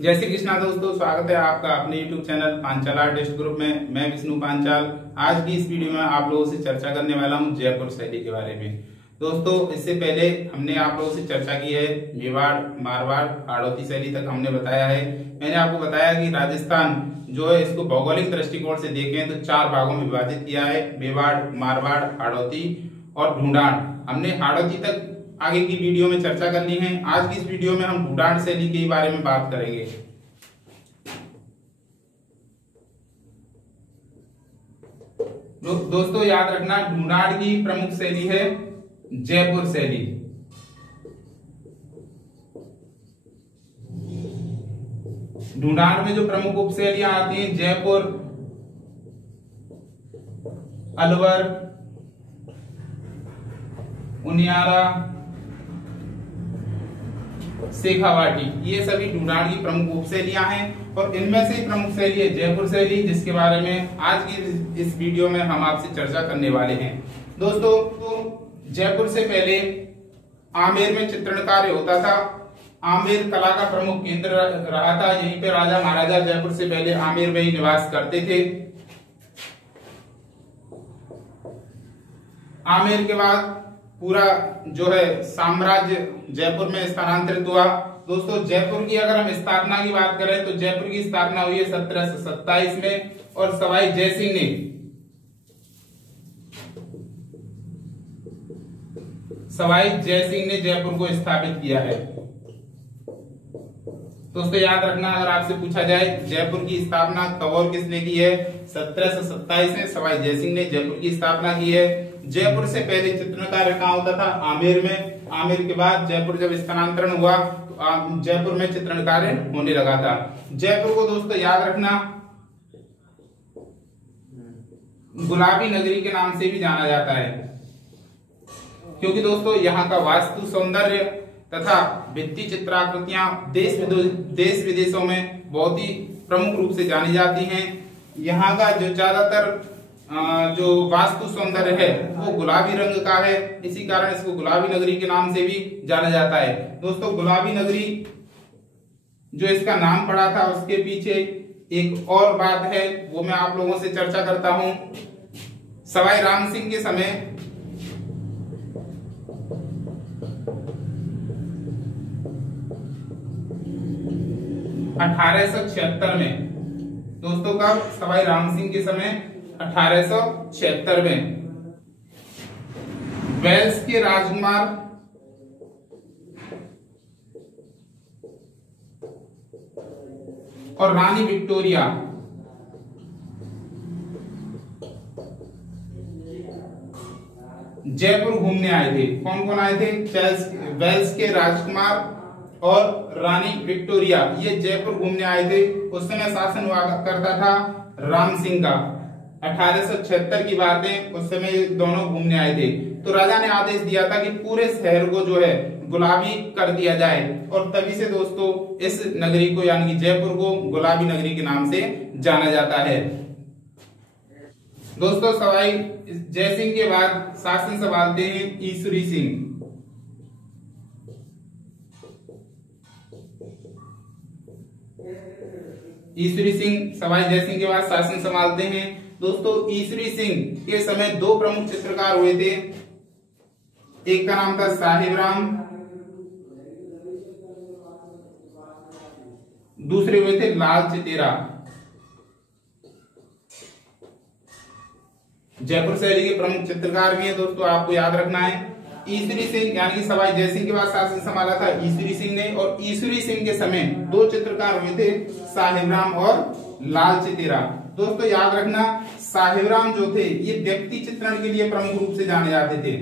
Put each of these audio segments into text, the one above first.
जय श्री कृष्णा दोस्तों, स्वागत है आपका अपने YouTube channel Panchal artist group में। मैं विष्णु पांचाल आज की इस वीडियो में आप लोगों से चर्चा करने वाला हूं जयपुर शैली के बारे में। दोस्तों, इससे पहले हमने आप लोगों से चर्चा की है मेवाड़, मारवाड़, हाड़ौती शैली तक हमने बताया है। मैंने आपको बताया कि राजस्थान जो है इसको भौगोलिक दृष्टिकोण से देखें तो 4 भागों में विभाजित किया है, मेवाड़, मारवाड़, हाड़ौती और ढूंढाड़। हमने हाड़ौती तक आगे की वीडियो में चर्चा करनी है। आज की इस वीडियो में हम ढूंढाड़ शैली के बारे में बात करेंगे। दोस्तों याद रखना, ढूंढाड़ की प्रमुख शैली है जयपुर शैली। ढूंढाड़ में जो प्रमुख उपशैलियां आती हैं जयपुर, अलवर, उनियारा, शेखावाटी, ये सभी ढूंढाड़ की प्रमुख उपशैलियां हैं और इनमें से प्रमुख शैली है जयपुर शैली, जिसके बारे में आज की इस वीडियो में हम आपसे चर्चा करने वाले हैं। दोस्तों, तो जयपुर से पहले आमेर में चित्रण कार्य होता था। आमेर कला का प्रमुख केंद्र रहा था। यहीं पे राजा महाराजा जयपुर से पहले आमेर में ही निवास करते थे। आमेर के बाद पूरा जो है साम्राज्य जयपुर में स्थानांतरित हुआ। दोस्तों, जयपुर की अगर हम स्थापना की बात करें तो जयपुर की स्थापना हुई है 1727 में और सवाई जयसिंह ने जयपुर को स्थापित किया है। दोस्तों याद रखना, अगर आपसे पूछा जाए जयपुर की स्थापना कब और किसने की है, 1727 में सवाई जयसिंह ने जयपुर की स्थापना की है। जयपुर से पहले चित्रण कार्य कहाँ होता था? आमेर में। आमेर के बाद जयपुर जब स्थानांतरण हुआ तो जयपुर में चित्रण कार्य होने लगा था। जयपुर को दोस्तों याद रखना गुलाबी नगरी के नाम से भी जाना जाता है, क्योंकि दोस्तों यहाँ का वास्तु सौंदर्य तथा भित्ति चित्राकृतियां देश विदेशों में बहुत ही प्रमुख रूप से जानी जाती हैं। यहाँ का जो ज्यादातर जो वास्तु सौंदर्य है वो गुलाबी रंग का है, इसी कारण इसको गुलाबी नगरी के नाम से भी जाना जाता है। दोस्तों, गुलाबी नगरी जो इसका नाम पड़ा था उसके पीछे एक और बात है, वो मैं आप लोगों से चर्चा करता हूं। सवाई राम सिंह के समय में, दोस्तों कब? सवाई राम सिंह के समय 1876 में वेल्स के राजकुमार और रानी विक्टोरिया जयपुर घूमने आए थे। कौन कौन आए थे? वेल्स के राजकुमार और रानी विक्टोरिया, ये जयपुर घूमने आए थे। उस समय शासन हुआ करता था राम सिंह का। 1876 की बात है, उस समय ये दोनों घूमने आए थे। तो राजा ने आदेश दिया था कि पूरे शहर को जो है गुलाबी कर दिया जाए, और तभी से दोस्तों इस नगरी को यानी कि जयपुर को गुलाबी नगरी के नाम से जाना जाता है। दोस्तों, सवाई जयसिंह के बाद शासन संभालते हैं ईश्वरी सिंह। ईश्वरी सिंह सवाई जयसिंह के बाद शासन संभालते हैं। दोस्तों, ईश्वरी सिंह के समय 2 प्रमुख चित्रकार हुए थे। एक का नाम था साहिब राम, दूसरे हुए थे लाल चितेरा। जयपुर शैली के प्रमुख चित्रकार भी हैं दोस्तों, आपको याद रखना है। ईश्वरी सिंह यानी कि सवाई जयसिंह के बाद शासन संभाला था ईश्वरी सिंह ने, और ईश्वरी सिंह के समय 2 चित्रकार हुए थे, साहिब राम और लाल चितेरा। दोस्तों याद रखना, साहिब राम जो थे ये व्यक्ति चित्रण के लिए प्रमुख रूप से जाने जाते थे,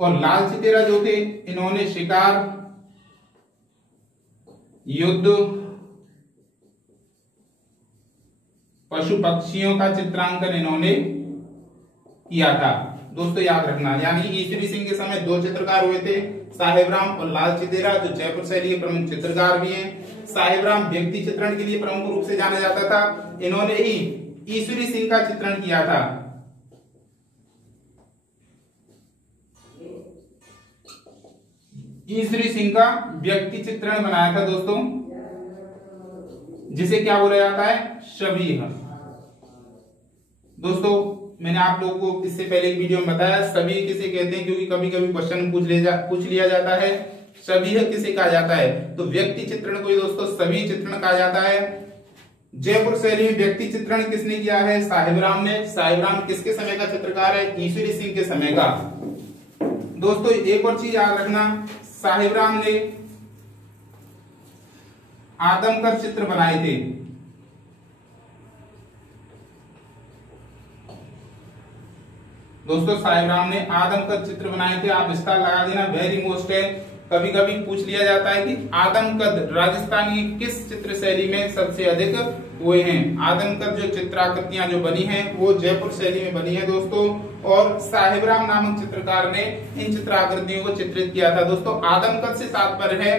और लाल चितेरा जो थे इन्होंने शिकार, युद्ध, पशु पक्षियों का चित्रांकन इन्होंने किया था। दोस्तों याद रखना, यानी ईश्वरी सिंह के समय 2 चित्रकार हुए थे, साहिब राम और लाल चितेरा, जो जयपुर शैली के प्रमुख चित्रकार भी हैं। साहिब राम व्यक्ति चित्रण के लिए प्रमुख रूप से जाना जाता था, इन्होंने ही ईश्वरी सिंह का चित्रण किया था। ईश्वरी सिंह का व्यक्ति चित्रण बनाया था दोस्तों, जिसे क्या बोला जाता है, शबीह। दोस्तों मैंने आप लोगों को इससे पहले एक वीडियो में बताया शबीह किसे कहते हैं, क्योंकि कभी कभी क्वेश्चन पूछ लिया जाता है शबीह किसे कहा जाता है। तो व्यक्ति चित्रण को दोस्तों शबीह चित्रण कहा जाता है। जयपुर शैली में व्यक्ति चित्रण किसने किया है, साहिबराम ने। साहिबराम किसके समय का चित्रकार है, ईश्वरी सिंह के समय का। दोस्तों एक और चीज याद रखना, साहिबराम ने आदमकद चित्र बनाए थे। दोस्तों साहिबराम ने आदमकद चित्र बनाए थे। आप स्टार लगा देना, वेरी मोस्ट है। कभी कभी पूछ लिया जाता है कि आदमकद राजस्थानी किस चित्र शैली में सबसे अधिक हुए हैं। आदमकद जो चित्राकृतियां जो बनी हैं वो जयपुर शैली में बनी है दोस्तों, और साहिबराम नामक चित्रकार ने इन चित्राकृतियों को चित्रित किया था। दोस्तों आदमकद से तात्पर्य है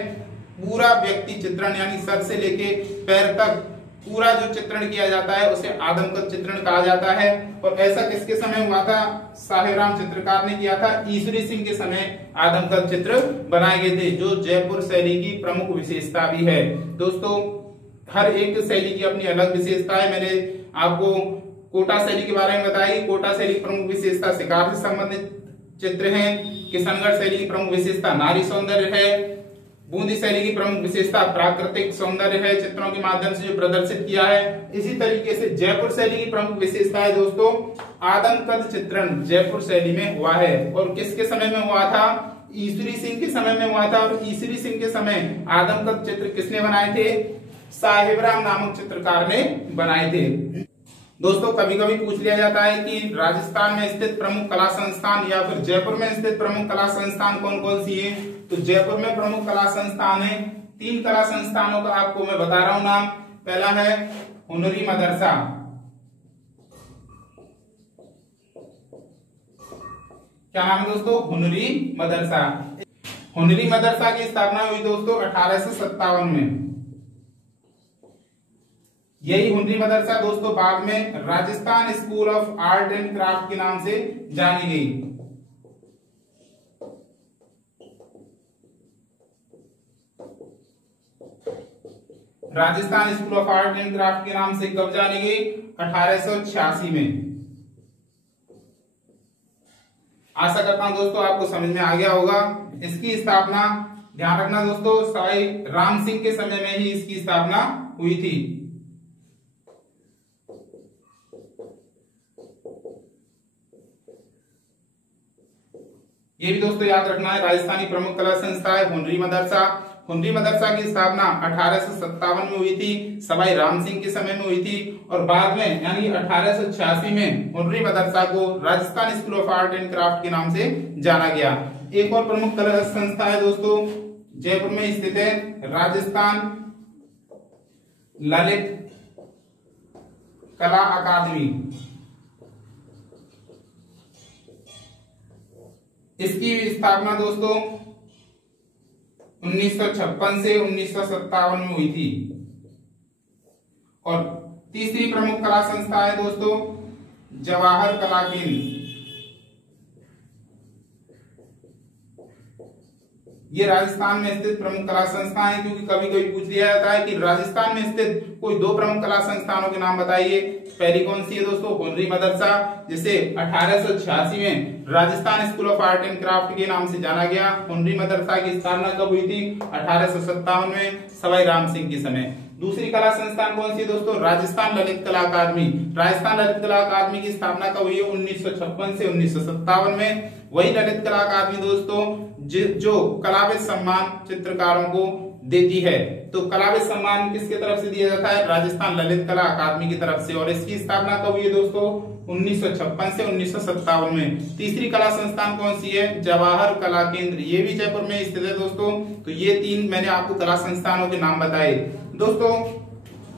पूरा व्यक्ति चित्रण, यानी सर से लेके पैर तक पूरा जो चित्रण किया जाता है उसे आदमकद चित्रण कहा जाता है। और ऐसा किसके समय हुआ था, साहिबराम चित्रकार ने किया था। ईश्वरी सिंह के समय आदमकद चित्र बनाए गए थे, जो जयपुर शैली की प्रमुख विशेषता भी है। दोस्तों हर एक शैली की अपनी अलग विशेषता है। मैंने आपको कोटा शैली के बारे में बताया। कोटा शैली की प्रमुख विशेषता शिकार से संबंधित चित्र है। किशनगढ़ शैली की प्रमुख विशेषता नारी सौंदर्य है। बूंदी शैली की प्रमुख विशेषता प्राकृतिक सौंदर्य है, चित्रों के माध्यम से जो प्रदर्शित किया है। इसी तरीके से जयपुर शैली की प्रमुख विशेषता है दोस्तों आदमकद चित्रण जयपुर शैली में हुआ है। और किसके समय में हुआ था, ईश्वरी सिंह के समय में हुआ था। और ईश्वरी सिंह के समय आदमकद चित्र किसने बनाए थे, साहिबराम नामक चित्रकार ने बनाए थे। दोस्तों कभी कभी पूछ लिया जाता है कि राजस्थान में स्थित प्रमुख कला संस्थान या फिर जयपुर में स्थित प्रमुख कला संस्थान कौन कौन सी है। तो जयपुर में प्रमुख कला संस्थान है, 3 कला संस्थानों का आपको मैं बता रहा हूं नाम। पहला है हुनरी मदरसा, क्या नाम है दोस्तों, हुनरी मदरसा। हुनरी मदरसा की स्थापना हुई दोस्तों 1857 में। यही हुनरी मदरसा दोस्तों बाद में Rajasthan school of art and craft के नाम से जानी गई। Rajasthan school of art and craft के नाम से कब जानी गई, 1886 में। आशा करता हूं दोस्तों आपको समझ में आ गया होगा। इसकी स्थापना ध्यान रखना दोस्तों सवाई राम सिंह के समय में ही इसकी स्थापना हुई थी। ये भी दोस्तों याद रखना है, राजस्थानी प्रमुख कला संस्था है हुनरी मदरसा। हुनरी मदरसा की स्थापना 1857 में हुई थी, सवाई राम सिंह के समय में हुई थी। और बाद में यानी 1886 में हुनरी मदरसा को Rajasthan school of art and craft के नाम से जाना गया। एक और प्रमुख कला संस्था है दोस्तों जयपुर में स्थित है, राजस्थान ललित कला अकादमी। इसकी स्थापना दोस्तों 1956 से 1957 में हुई थी। और तीसरी प्रमुख कला संस्था है दोस्तों जवाहर कला केंद्र। ये राजस्थान में स्थित प्रमुख कला संस्था है, क्योंकि कभी कभी पूछ लिया जाता है कि राजस्थान में स्थित कोई 2 प्रमुख कला संस्थानों के नाम बताइए। पहली कौन सी है दोस्तों, हुनरी मदरसा, जिसे 1886 में Rajasthan school of art and craft के नाम से जाना गया। हुनरी मदरसा की स्थापना कब हुई थी, 1857 में, सवाई राम सिंह के समय। दूसरी कला संस्थान कौन सी है दोस्तों, राजस्थान ललित कला अकादमी। राजस्थान ललित कला अकादमी की स्थापना कब हुई है, 1956 से 1957 में। वही ललित कला अकादमी दोस्तों जो कलाविद सम्मान चित्रकारों को देती है। तो कलाविद सम्मान किसके तरफ से दिया जाता है, राजस्थान ललित कला अकादमी की तरफ से। और इसकी स्थापना कब हुई है दोस्तों, 1956 से 1957 में। तीसरी कला संस्थान कौन सी है, जवाहर कला केंद्र। ये भी जयपुर में स्थित है दोस्तों। तो ये 3 मैंने आपको कला संस्थानों के नाम बताए दोस्तों।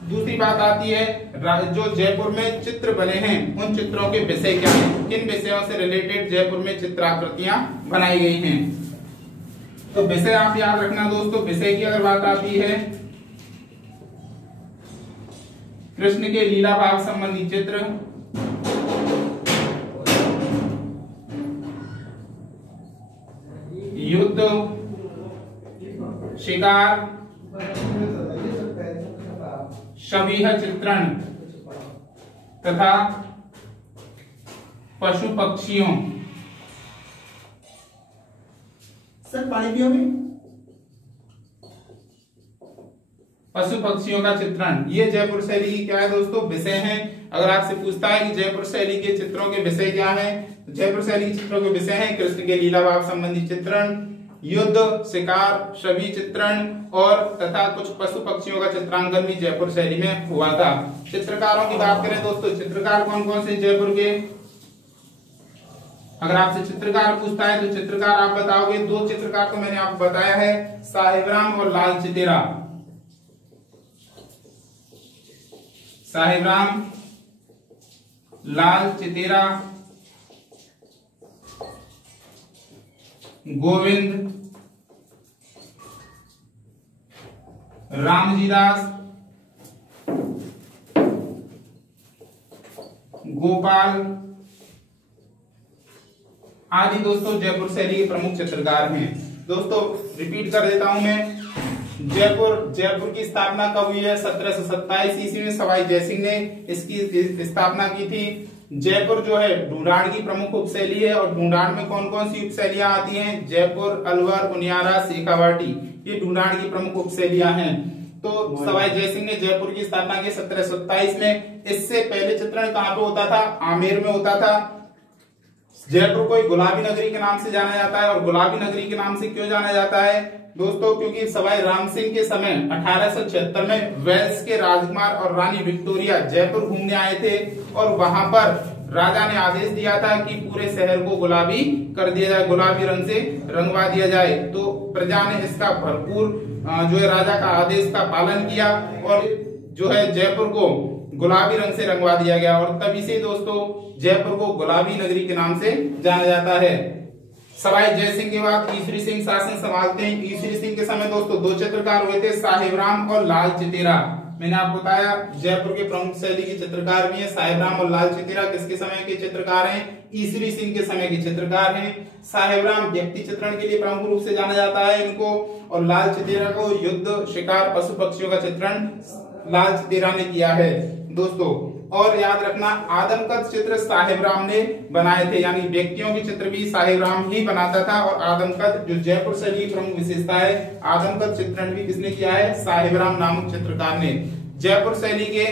दूसरी बात आती है जो जयपुर में चित्र बने हैं उन चित्रों के विषय क्या हैं, किन विषयों से रिलेटेड जयपुर में चित्राकृतियां बनाई गई हैं। तो विषय आप याद रखना दोस्तों। विषय की अगर बात आती है, कृष्ण के लीला भाव संबंधी चित्र, युद्ध शिकार, शबीह चित्रण तथा पशु पक्षियों। सर पानी पियोगे? पशु पक्षियों का चित्रण, ये जयपुर शैली की क्या है दोस्तों विषय है। अगर आपसे पूछता है कि जयपुर शैली के चित्रों के विषय क्या है, तो जयपुर शैली के चित्रों के विषय है कृष्ण के लीला भाव संबंधी चित्रण, युद्ध, शिकार, छवि चित्रण और तथा कुछ पशु पक्षियों का चित्रांकन भी जयपुर शैली में हुआ था। चित्रकारों की बात करें दोस्तों, चित्रकार कौन कौन से जयपुर के, अगर आपसे चित्रकार पूछता है तो चित्रकार आप बताओगे, दो चित्रकार तो मैंने आपको बताया है, साहेबराम और लाल चितेरा। साहेबराम, लाल चितेरा, गोविंद, रामजी दास, गोपाल आदि दोस्तों जयपुर शैली के प्रमुख चित्रकार हैं। दोस्तों रिपीट कर देता हूं मैं, जयपुर की स्थापना कब हुई है? 1727 ईस्वी में सवाई जयसिंह ने इसकी स्थापना की थी। जयपुर जो है ढूंढाड़ की प्रमुख उपशैली है और ढूंढाड़ में कौन कौन सी उपशैलियां आती हैं? जयपुर, अलवर, उनियारा, शेखावाटी, ये ढूंढाड़ की प्रमुख उपशैलियां हैं। तो सवाई जयसिंह ने जयपुर की स्थापना की 1727 में। इससे पहले चित्रण कहां पे होता था? आमेर में होता था। जयपुर को गुलाबी नगरी के नाम से जाना जाता है और गुलाबी नगरी के नाम से क्यों जाना जाता है दोस्तों? क्योंकि सवाई राम सिंह के समय 1876 में वेल्स के राजकुमार और रानी विक्टोरिया जयपुर घूमने आए थे और वहां पर राजा ने आदेश दिया था कि पूरे शहर को गुलाबी कर दिया जाए, गुलाबी रंग से रंगवा दिया जाए। तो प्रजा ने इसका भरपूर जो है राजा का आदेश का पालन किया और जो है जयपुर को गुलाबी रंग से रंगवा दिया गया और तभी से दोस्तों जयपुर को गुलाबी नगरी के नाम से जाना जाता है। सवाई जयसिंह के बाद ईसरी सिंह शासन संभालते हैं। ईसरी सिंह के समय दोस्तों दो चित्रकार हुए थे, साहेबराम और लाल चितेरा। मैंने आपको बताया जयपुर के प्रमुख शैली के चित्रकार भी हैं साहेबराम और लाल चितेरा। किसके समय के चित्रकार हैं? ईसरी सिंह के समय के चित्रकार हैं। साहेबराम व्यक्ति चित्रण के लिए प्रमुख रूप से जाना जाता है इनको, और लाल चितेरा को युद्ध, शिकार, पशु पक्षियों का चित्रण लाल चितेरा ने किया है दोस्तों। और याद रखना आदमकद चित्र साहेबराम ने बनाए थे, यानी व्यक्तियों के चित्र भी साहेबराम ही बनाता था। और आदमकद जो जयपुर शैली की प्रमुख विशेषता है, आदमकद चित्रण भी किसने किया है? साहेबराम नामक चित्रकार ने। जयपुर शैली के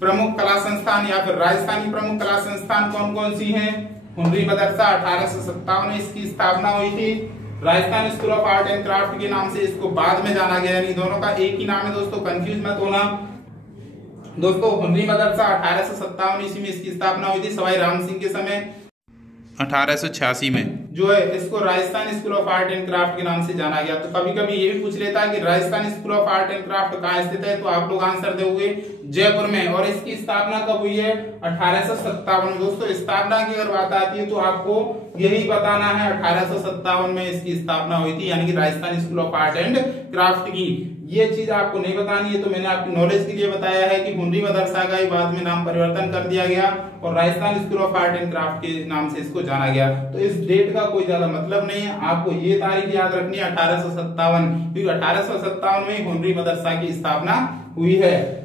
प्रमुख कला संस्थान या फिर राजस्थानी प्रमुख कला संस्थान कौन कौन सी हैं? हुनरी मदरसा 1857 में इसकी स्थापना हुई थी। Rajasthan school of art and craft के नाम से इसको बाद में जाना गया, यानी दोनों का एक ही नाम है दोस्तों, कंफ्यूज मत होना दोस्तों। हुनरी मदरसा 1857 ईस्वी में इसकी स्थापना हुई थी सवाई राम सिंह के समय 1886 में। जो है इसको Rajasthan school of art and craft के नाम से जाना गया। तो कभी कभी ये भी पूछ लेता है कि Rajasthan school of art and craft कहाँ स्थित है, तो आप लोग आंसर दोगे जयपुर में। और इसकी स्थापना कब हुई है? 1857। दोस्तों स्थापना की अगर बात आती है तो आपको यही बताना है, 1857 में इसकी स्थापना हुई थी, यानी कि Rajasthan school of art and craft की। ये चीज आपको नहीं बतानी है, तो मैंने आपकी नॉलेज के लिए बताया है कि हुनरी मदरसा का ही बाद में नाम परिवर्तन कर दिया गया और Rajasthan school of art and craft के नाम से इसको जाना गया। तो इस डेट का कोई ज्यादा मतलब नहीं है, आपको ये तारीख याद रखनी है 1857, क्योंकि 1857 में हुनरी मदरसा की स्थापना हुई है।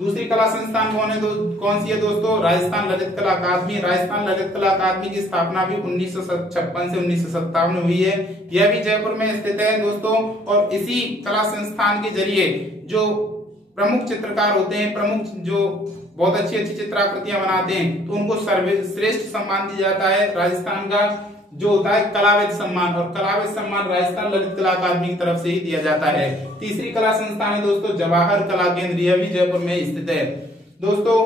दूसरी कला संस्थान कौन सी है दोस्तों? राजस्थान ललित कला अकादमी। राजस्थान ललित कला अकादमी की स्थापना भी 1956 से 1957 में हुई है। यह भी जयपुर में स्थित है दोस्तों। और इसी कला संस्थान के जरिए जो प्रमुख चित्रकार होते हैं, प्रमुख जो बहुत अच्छी अच्छी चित्राकृतियां बनाते हैं, तो उनको सर्वश्रेष्ठ सम्मान दिया जाता है राजस्थान का, जो होता है कलाविद सम्मान। और कलाविद सम्मान राजस्थान ललित कला अकादमी की तरफ से ही दिया जाता है। तीसरी कला संस्थान है दोस्तों जवाहर कला केंद्र, यह भी जयपुर में स्थित है। दोस्तों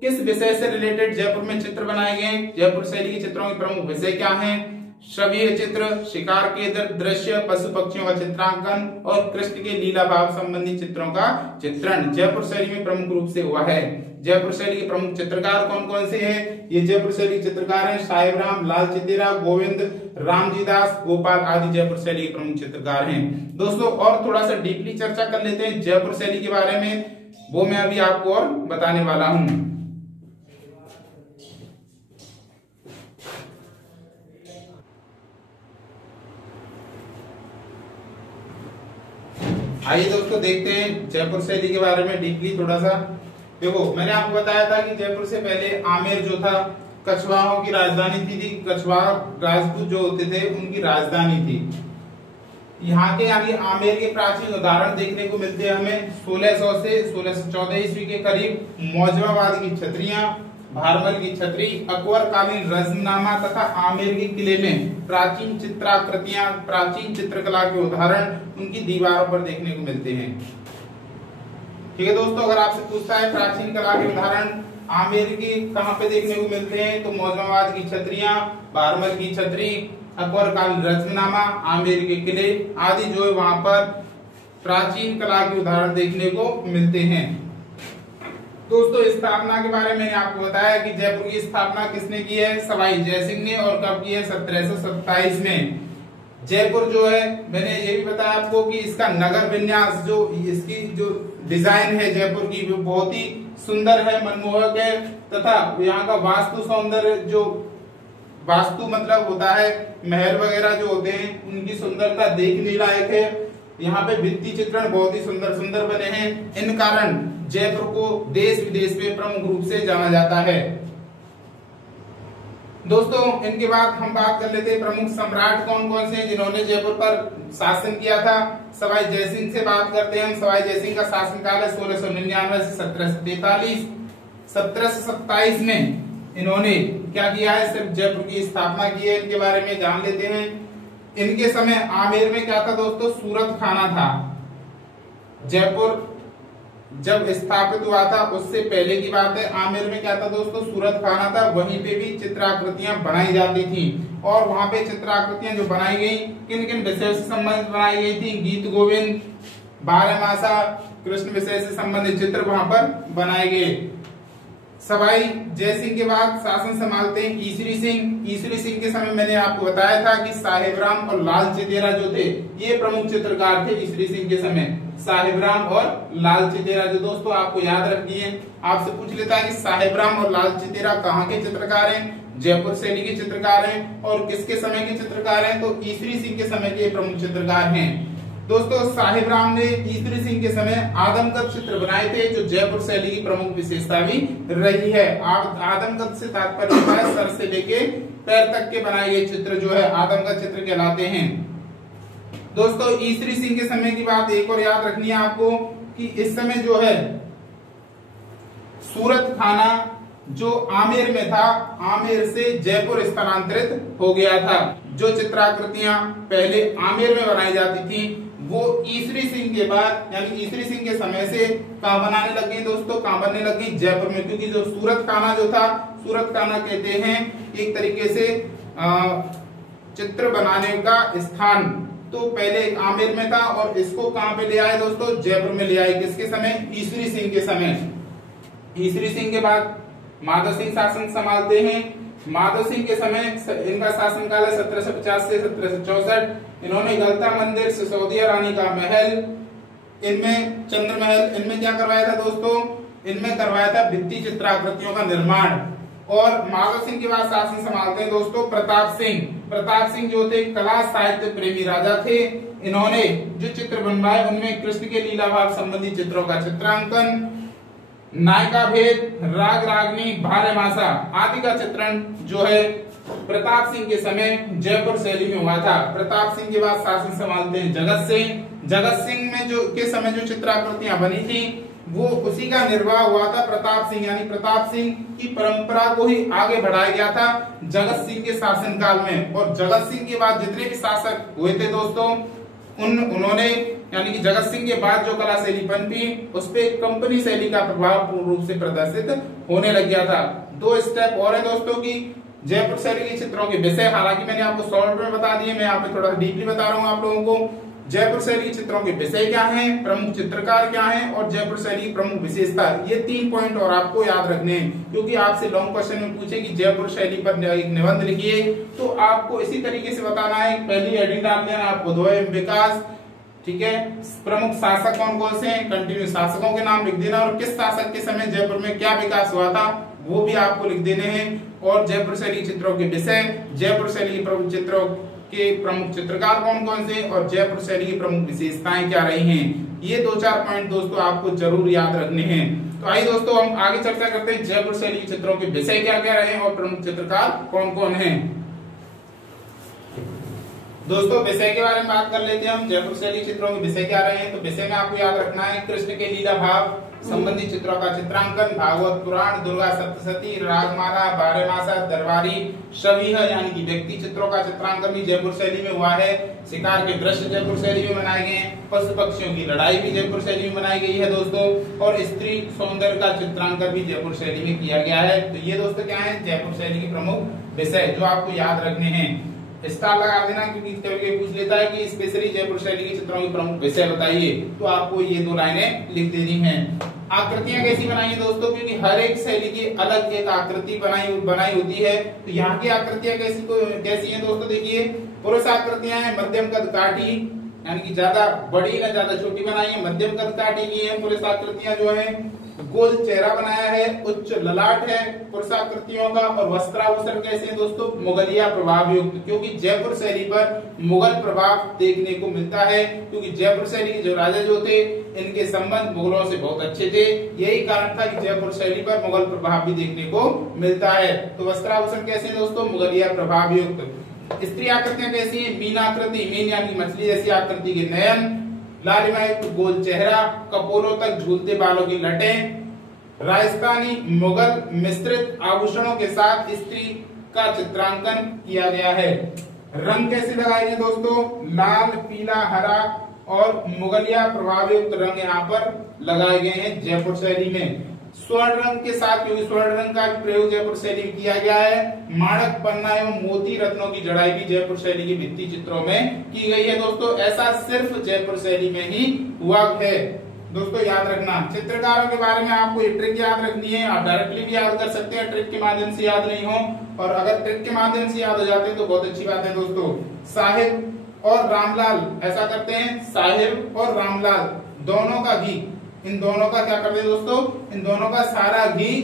किस विषय से रिलेटेड जयपुर में चित्र बनाए गए? जयपुर शैली के चित्रों के प्रमुख विषय क्या हैं? छवि चित्र, शिकार के दृश्य, पशु पक्षियों का चित्रांकन और कृष्ण के लीला भाव संबंधी चित्रों का चित्रण जयपुर शैली में प्रमुख रूप से हुआ है। जयपुर शैली के प्रमुख चित्रकार कौन कौन से हैं? ये जयपुर शैली के चित्रकार हैं साहेबराम, लाल चितेरा, गोविंद, रामजी दास, गोपाल आदि जयपुर शैली के प्रमुख चित्रकार हैं दोस्तों। और थोड़ा सा डीपली चर्चा कर लेते हैं जयपुर शैली के बारे में, वो मैं अभी आपको और बताने वाला हूं। आइए दोस्तों देखते हैं जयपुर शैली के बारे में डीपली थोड़ा सा। देखो मैंने आपको बताया था कि जयपुर से पहले आमेर जो था कछवाहों की राजधानी थी। कछवाहा राजपूत जो होते थे उनकी राजधानी थी। यहाँ के यानी आमेर के प्राचीन उदाहरण देखने को मिलते हैं हमें 1600 से 1614 ईस्वी के करीब मौजमाबाद की छतरियां, भारमल की छतरी, अकबर कालीन रज़मनामा तथा आमेर के किले में प्राचीन चित्राकृतियां, प्राचीन चित्रकला के उदाहरण उनकी दीवारों पर देखने को मिलते हैं। ठीक है दोस्तों, अगर आपसे पूछता है प्राचीन कला के उदाहरण आमेर के कहाँ पे देखने को मिलते हैं तो मौजमाबाद की छतरियां, भारमल की छतरी, अकबर कालीन रज़मनामा, आमेर के किले आदि जो है वहां पर प्राचीन कला के उदाहरण देखने को मिलते हैं। दोस्तों स्थापना के बारे में मैंने आपको बताया कि जयपुर की स्थापना किसने की है, सवाई जयसिंह ने। और कब की है, 1727 में। जयपुर जो है मैंने ये भी बताया आपको कि इसका नगर विन्यास जो इसकी जो डिजाइन है जयपुर की वो बहुत ही सुंदर है, मनमोहक है तथा यहाँ का वास्तु सौंदर्य जो वास्तु मतलब होता है महल वगैरह जो होते हैं उनकी सुंदरता देखने लायक है। यहाँ पे भित्ति चित्रण बहुत ही सुंदर सुंदर बने हैं। इन कारण जयपुर को देश विदेश में प्रमुख रूप से जाना जाता है। दोस्तों इनके बाद हम बात कर लेते हैं प्रमुख सम्राट कौन कौन से हैं जिन्होंने जयपुर पर शासन किया था। सवाई जयसिंह से बात करते हैं हम। सवाई जयसिंह का शासनकाल है 1699 से 1743। 1727 में इन्होंने क्या किया है, सिर्फ जयपुर की स्थापना की है। इनके बारे में जान लेते हैं। इनके समय आमेर में क्या था दोस्तों, सूरत खाना था। जयपुर जब स्थापित हुआ था उससे पहले की बात है। आमेर में क्या था दोस्तों, सूरत खाना था। वहीं पे भी चित्राकृतियां बनाई जाती थी। और वहां पे चित्राकृतियां जो बनाई गई किन किन विषय से संबंधित बनाई गई थी, गीत गोविंद, बारहमासा, कृष्ण विषय से संबंधित चित्र वहां पर बनाए गए। सवाई जयसिंह के बाद शासन संभालते हैं ईसरी सिंह। ईसरी सिंह के समय मैंने आपको बताया था कि साहेबराम और लाल चितेरा जो थे ये प्रमुख चित्रकार थे ईसरी सिंह के समय। साहेबराम और लाल चितेरा जो दोस्तों आपको याद रखिए, आपसे पूछ लेता है कि साहेबराम और लाल चितेरा कहाँ के चित्रकार हैं, जयपुर शैली के चित्रकार हैं। और किसके समय के चित्रकार हैं, तो ईसरी सिंह के समय के प्रमुख चित्रकार हैं। दोस्तों साहिबराम ने ईसरी सिंह के समय आदमकद चित्र बनाए थे जो जयपुर शैली की प्रमुख विशेषता भी रही है। आदमकद से तात्पर्य है सर से लेके पैर तक के बनाए गए चित्र जो है आदमकद चित्र कहलाते हैं। दोस्तों ईसरी सिंह के समय की बात एक और याद रखनी है आपको कि इस समय जो है सूरत खाना जो आमेर में था, आमेर से जयपुर स्थानांतरित हो गया था। जो चित्राकृतियां पहले आमेर में बनाई जाती थी वो ईसरी सिंह के बाद यानी ईसरी सिंह के समय से कहां बनाने लग गई दोस्तों, कहां बनने लग गई, जयपुर में। क्योंकि जो सूरत खाना जो था, सूरत खाना कहते हैं एक तरीके से चित्र बनाने का स्थान, तो पहले आमेर में था और इसको कहां पे ले आए दोस्तों, जयपुर में ले आए। किसके समय, ईसरी सिंह के समय। ईसरी सिंह के बाद माधव सिंह शासन संभालते हैं। माधव सिंह के समय इनका शासनकाल है 1750 से 1764। इन्होंने गलता मंदिर, सिसोदिया रानी का महल, इनमें चंद्र महल, इनमें क्या करवाया था दोस्तों, इनमें करवाया था भित्ति चित्राकृतियों का निर्माण। और माधव सिंह के बाद शासन संभालते हैं दोस्तों प्रताप सिंह। प्रताप सिंह जो थे कला साहित्य प्रेमी राजा थे। इन्होंने जो चित्र बनवाए उनमें कृष्ण के लीला भाव संबंधी चित्रों का चित्रांकन, नायिका भेद, राग रागनी, भारमासा आदि का चित्रण जो है प्रताप सिंह के समय जयपुर शैली में हुआ था। प्रताप सिंह के बाद शासन संभालते हैं जगत सिंह। जगत सिंह में जो के समय जो चित्राकृतियां बनी थी वो उसी का निर्वाह हुआ था प्रताप सिंह, यानी प्रताप सिंह की परंपरा को ही आगे बढ़ाया गया था जगत सिंह के शासनकाल में। और जगत सिंह के बाद जितने भी शासक हुए थे दोस्तों उन्होंने यानी कि जगत सिंह के बाद जो कला शैली पनपी उस पे कंपनी शैली का प्रभाव पूर्ण रूप से प्रदर्शित होने लग गया था। दो स्टेप और है दोस्तों की जयपुर शैली के चित्रों के विषय, हालांकि मैंने आपको शॉर्ट में बता दिए, मैं यहाँ पे थोड़ा डीपली बता रहा हूँ आप लोगों को। जयपुर शैली के चित्रों के विषय क्या हैं, प्रमुख चित्रकार क्या हैं और जयपुर शैली की प्रमुख विशेषता, ये 3 पॉइंट और आपको याद रखने हैं। क्योंकि आपसे लॉन्ग क्वेश्चन में पूछे कि जयपुर शैली पर एक निबंध लिखिए तो आपको इसी तरीके से बताना है। पहली हेडिंग डाल देना आप उद्भव एवं विकास, ठीक है। प्रमुख शासक कौन कौन से हैं, कंटिन्यू शासकों के नाम लिख देना और किस शासक के समय जयपुर में क्या विकास हुआ था वो भी आपको लिख देने हैं। और जयपुर शैली चित्रों के विषय, जयपुर शैली प्रमुख चित्रों के प्रमुख चित्रकार कौन कौन से और जयपुर शैली की प्रमुख विशेषताएं क्या रही हैं। ये 2-4 पॉइंट दोस्तों आपको जरूर याद रखने हैं। तो आइए दोस्तों हम आगे चर्चा करते हैं जयपुर शैली के चित्रों के विषय क्या क्या रहे और प्रमुख चित्रकार कौन कौन हैं। दोस्तों विषय के बारे में बात कर लेते हैं हम। जयपुर शैली चित्रों के विषय क्या रहे हैं, तो विषय में आपको याद रखना है कृष्ण के लीला भाव संबंधी चित्रों का चित्रांकन, भागवत पुराण, दुर्गा सप्तशती, रागमाला, बारहमासा, दरबारी, शबीह यानी कि व्यक्ति चित्रों का चित्रांकन भी जयपुर शैली में हुआ है। शिकार के दृश्य जयपुर शैली में बनाए गए हैं। पशु पक्षियों की लड़ाई भी जयपुर शैली में बनाई गई है दोस्तों। और स्त्री सौंदर्य का चित्रांकन भी जयपुर शैली में किया गया है। तो ये दोस्तों क्या है जयपुर शैली के प्रमुख विषय जो आपको याद रखने हैं। स्टार लगा देना क्योंकि कभी पूछ लेता है कि स्पेशली जयपुर शैली के चित्रों के प्रमुख विषय बताइए, तो आपको ये 2 लाइनें लिख देनी हैं। आकृतियां कैसी बनाई है दोस्तों, क्योंकि हर एक शैली की अलग एक आकृति बनाई होती है। तो यहाँ की आकृतियां कैसी हैं दोस्तों, देखिए पुरुष आकृतियां हैं मध्यम कद काठी यानी कि ज्यादा बड़ी ना ज्यादा छोटी बनाई है, मध्यम कद काठी की है पुरुष आकृतियां जो है। गोल चेहरा बनाया है, उच्च ललाट है पुरुष आकृतियों का। और वस्त्राभूषण कैसे हैं दोस्तों, मुगलिया प्रभाव युक्त, क्योंकि जयपुर शैली पर मुगल प्रभाव देखने को मिलता है। क्योंकि जयपुर शैली के जो राजा जो थे इनके संबंध मुगलों से बहुत अच्छे थे। यही कारण था कि जयपुर शैली पर मुगल प्रभाव भी देखने को मिलता है। तो वस्त्राभूषण कैसे हैं दोस्तों, मुगलिया प्रभाव युक्त। स्त्री आकृतियां कैसी है, मीन आकृति, मीन यानी मछली जैसी आकृति के नयन, लालिमा युक्त गोल चेहरा, कपोलों तक झूलते बालों की लटें, राजस्थानी मुगल मिश्रित आभूषणों के साथ स्त्री का चित्रांकन किया गया है। रंग कैसे लगाए गए दोस्तों, लाल, पीला, हरा और मुगलिया प्रभावयुक्त रंग यहाँ पर लगाए गए हैं जयपुर शैली में। स्वर्ण रंग के साथ, क्योंकि स्वर्ण रंग का प्रयोग जयपुर शैली में किया गया है। माणक, पन्ना एवं मोती रत्नों की जड़ाई भी जयपुर शैली के भित्ति चित्रों में की गई है दोस्तों। ऐसा सिर्फ जयपुर शैली में ही हुआ है दोस्तों, याद रखना। चित्रकारों के बारे में आपको ये ट्रिक याद रखनी है। आप डायरेक्टली भी याद कर सकते हैं, ट्रिक के माध्यम से याद नहीं हो, और अगर ट्रिक के माध्यम से याद हो जाते हैं तो बहुत अच्छी बात है दोस्तों। साहिब और रामलाल ऐसा करते हैं, साहिब और रामलाल दोनों का घी, इन दोनों का क्या करते हैं दोस्तों, इन दोनों का सारा घी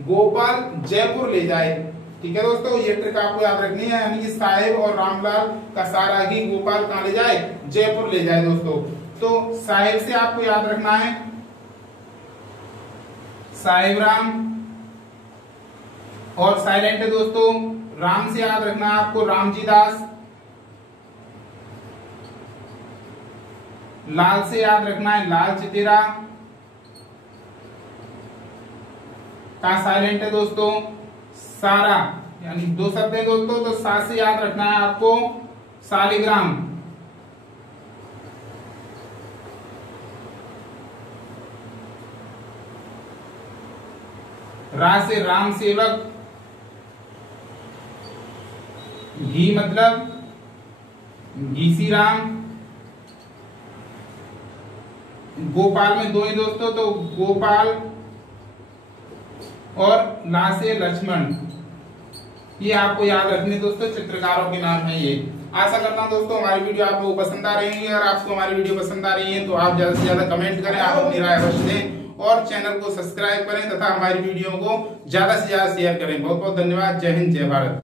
गोपाल जयपुर ले जाए। ठीक है दोस्तों, ये ट्रिक आपको याद रखनी है, यानी कि साहिब और रामलाल का सारा घी गोपाल कहाँ ले जाए, जयपुर ले जाए दोस्तों। तो साहिब से आपको याद रखना है साहिब राम, और साइलेंट है दोस्तों। राम से याद रखना है आपको रामजी दास, लाल से याद रखना है लाल चितेरा, का साइलेंट है दोस्तों सारा, यानी 2 शब्द है दोस्तों। तो सा से याद रखना है आपको शालिग्राम, रा से राम सेवक, घी मतलब घीसी राम, गोपाल में 2 ही दोस्तों, तो गोपाल, और ला से लक्ष्मण। ये आपको याद रखने दोस्तों, चित्रकारों के नाम है ये। आशा करता हूं दोस्तों हमारी वीडियो आप लोगों को पसंद आ रही है। अगर आपको हमारी वीडियो पसंद आ रही है तो आप ज्यादा से ज्यादा कमेंट करें, आप अपनी राय अवश्य दें, और चैनल को सब्सक्राइब करें तथा हमारी वीडियो को ज्यादा से ज्यादा शेयर करें। बहुत बहुत धन्यवाद। जय हिंद, जय भारत।